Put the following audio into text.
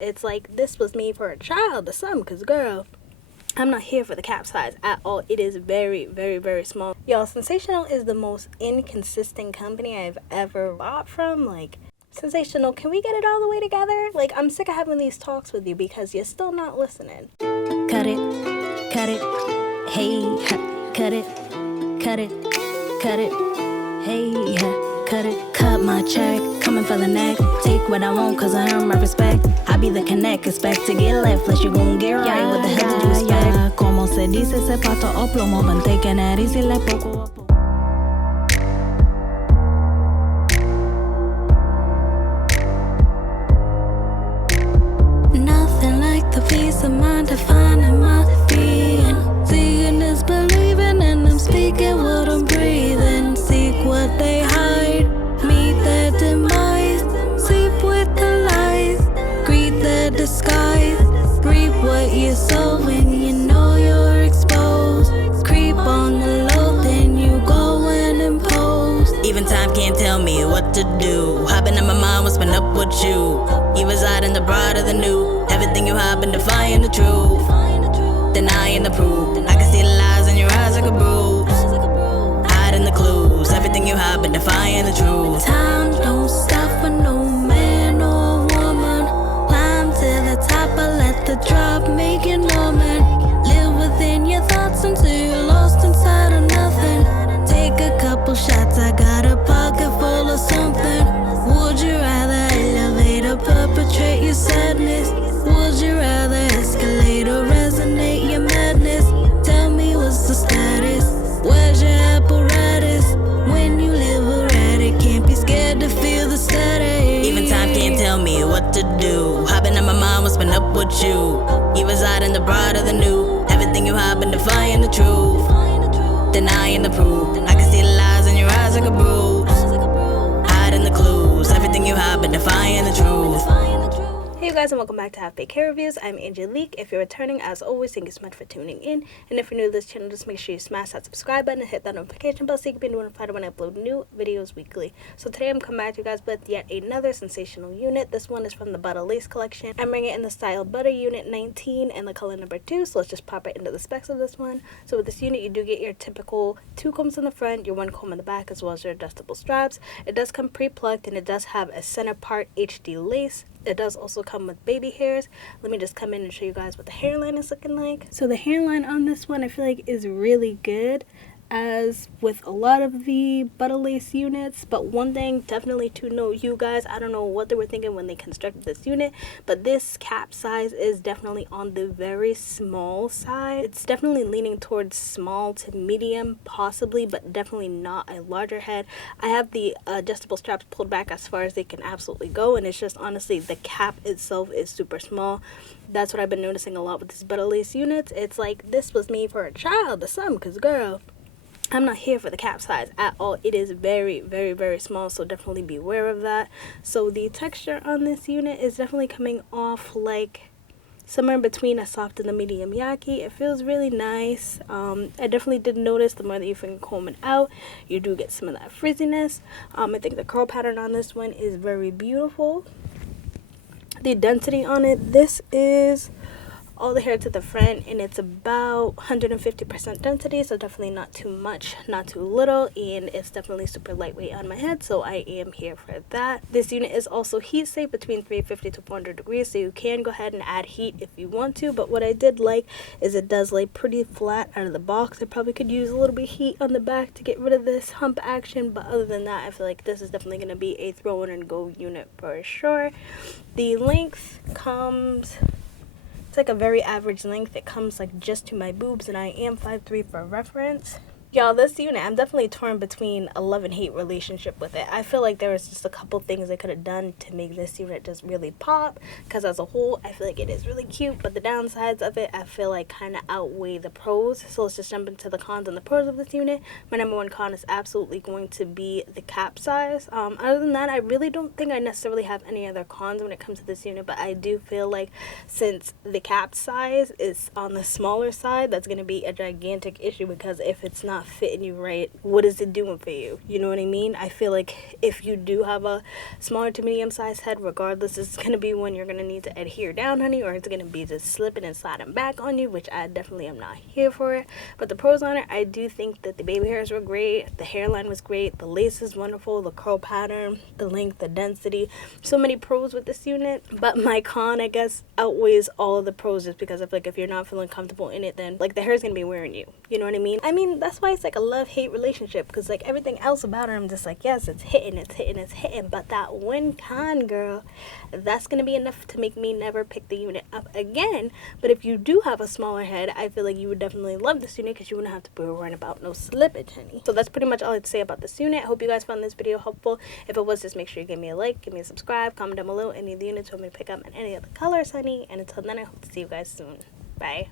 It's like this was made for a child or something, because girl, I'm not here for the cap size at all. It is very, very, very small. Y'all, Sensational is the most inconsistent company I've ever bought from. Like, Sensational, can we get it all the way together? Like, I'm sick of having these talks with you because you're still not listening. Cut it, hey, cut it, hey, cut it. Cut my check, coming for the neck. Take what I want, cause I earn my respect. I be the connect, expect to get left, unless you gon' get right. What the hell did you expect? Como se dice, se pato o plomo, been taking it easy like poco a poco. Nothing like the peace of mind defining my being. Seeing is believing, and I'm speaking what I'm breathing. Seek what they hide, meet their demise. Sleep with the lies, greet their disguise. Reap what you sow when you know you're exposed. Creep on the low, then you go and impose. Even time can't tell me what to do. Hopping in my mind, what's been up with you? You reside in the broad of the new. Everything you have been defying the truth, denying the proof. I can see the lies in your eyes like a bruise, hiding the clues. Everything you have been defying the truth. Time don't stop for no man or woman. Climb to the top, but let the drop make it Norman. Live within your thoughts until you're lost inside of nothing. Take a couple shots, I got a pocket full of something. Would you rather elevate or perpetrate your sadness? Would you rather escalate or resonate your madness? Tell me what's the status? Where's your apparatus? When you live erratic, can't be scared to feel the static. Even time can't tell me what to do. Hopping in my mind, what's been up with you? You reside in the broad of the new. Everything you have been defying the truth, denying the proof. I can see the lies in your eyes like a bruise, hiding the clues. Everything you have been defying the truth. Hey you guys, and welcome back to Have Fake Hair Reviews. I'm Angelique. If you're returning, as always, thank you so much for tuning in. And if you're new to this channel, just make sure you smash that subscribe button and hit that notification bell so you can be notified when I upload new videos weekly. So today I'm coming back to you guys with yet another sensational unit. This one is from the Butta Lace collection. I'm bringing it in the style Butta Unit 19 and the color number 2. So let's just pop right into the specs of this one. So with this unit, you do get your typical 2 combs in the front, your 1 comb in the back, as well as your adjustable straps. It does come pre-plucked, and it does have a center part HD lace. It does also come with baby hairs. Let me just come in and show you guys what the hairline is looking like. So the hairline on this one I feel like is really good, as with a lot of the Butta Lace units. But one thing definitely to note, you guys, I don't know what they were thinking when they constructed this unit, but this cap size is definitely on the very small side. It's definitely leaning towards small to medium possibly, but definitely not a larger head. I have the adjustable straps pulled back as far as they can absolutely go, and it's just honestly the cap itself is super small. That's what I've been noticing a lot with these Butta Lace units. It's like this was made for a child or something, because girl, I'm not here for the cap size at all. It is very, very, very small, so definitely be aware of that. So the texture on this unit is definitely coming off like somewhere between a soft and a medium yaki. It feels really nice. I definitely did notice the more that you can comb it out, you do get some of that frizziness. I think the curl pattern on this one is very beautiful. The density on it, this is all the hair to the front, and it's about 150% density, so definitely not too much, not too little, and it's definitely super lightweight on my head, so I am here for that. This unit is also heat safe between 350 to 400 degrees, so you can go ahead and add heat if you want to. But what I did like is it does lay pretty flat out of the box. I probably could use a little bit of heat on the back to get rid of this hump action, but other than that, I feel like this is definitely going to be a throw in and go unit for sure. The length comes, it's like a very average length. It comes like just to my boobs, and I am 5'3" for reference. Y'all, this unit, I'm definitely torn between a love and hate relationship with it. I feel like there was just a couple things they could have done to make this unit just really pop, because as a whole, I feel like it is really cute, but the downsides of it, I feel like kind of outweigh the pros. So let's just jump into the cons and the pros of this unit. My number one con is absolutely going to be the cap size. Other than that, I really don't think I necessarily have any other cons when it comes to this unit, but I do feel like since the cap size is on the smaller side, that's going to be a gigantic issue, because if it's not not fitting you right, what is it doing for you? You know what I mean? I feel like if you do have a smaller to medium sized head, regardless, it's going to be one you're going to need to adhere down, honey, or it's going to be just slipping and sliding back on you, which I definitely am not here for it. But the pros on it, I do think that the baby hairs were great, the hairline was great, the lace is wonderful, the curl pattern, the length, the density, so many pros with this unit. But my con, I guess, outweighs all of the pros, just because I feel like if you're not feeling comfortable in it, then like the hair is going to be wearing you. You know what I mean? I mean, that's why it's like a love-hate relationship, because like everything else about it, I'm just like, yes, it's hitting, but that one con, girl, that's going to be enough to make me never pick the unit up again. But if you do have a smaller head, I feel like you would definitely love this unit, because you wouldn't have to be worrying about no slippage, honey. So that's pretty much all I have to say about this unit. I hope you guys found this video helpful. If it was, just make sure you give me a like, give me a subscribe, comment down below any of the units you want me to pick up in any other colors, honey. And until then, I hope to see you guys soon. Bye.